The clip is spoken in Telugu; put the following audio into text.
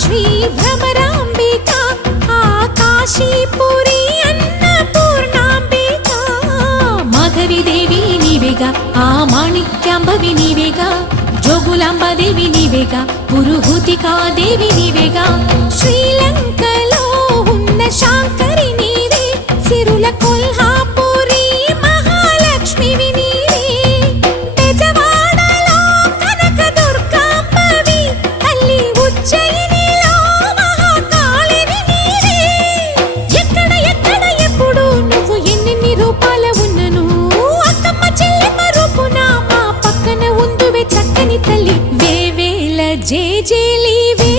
శ్రీ భ్రమరాంబిక ఆకాశీపురి అన్నపూర్ణాంబిక మాధవిదేవి నీవేగా ఆ మాణిక్యాంబవి నీవేగా జోగులాంబాదేవి నీవేగా పురుహూతికాదేవి నీవేగా శ్రీలంకలో ఉన్న శాంకరి నీవే సిరుల కొల్హాపురి మహాలక్ష్మివి నీవే బెజవాడలో కనకదుర్గాంబవి తల్లి ఉజ్జయినిలో మహాకాళివి నీవే ఎక్కడ ఎక్కడ ఎప్పుడు నువ్వు ఎన్నెన్ని రూపాల ఉన్నను అక్కమ్మ చెల్లెమ్మ రూపున మా పక్కన ఉందువే చక్కని తల్లి వేవేల జేజేలివే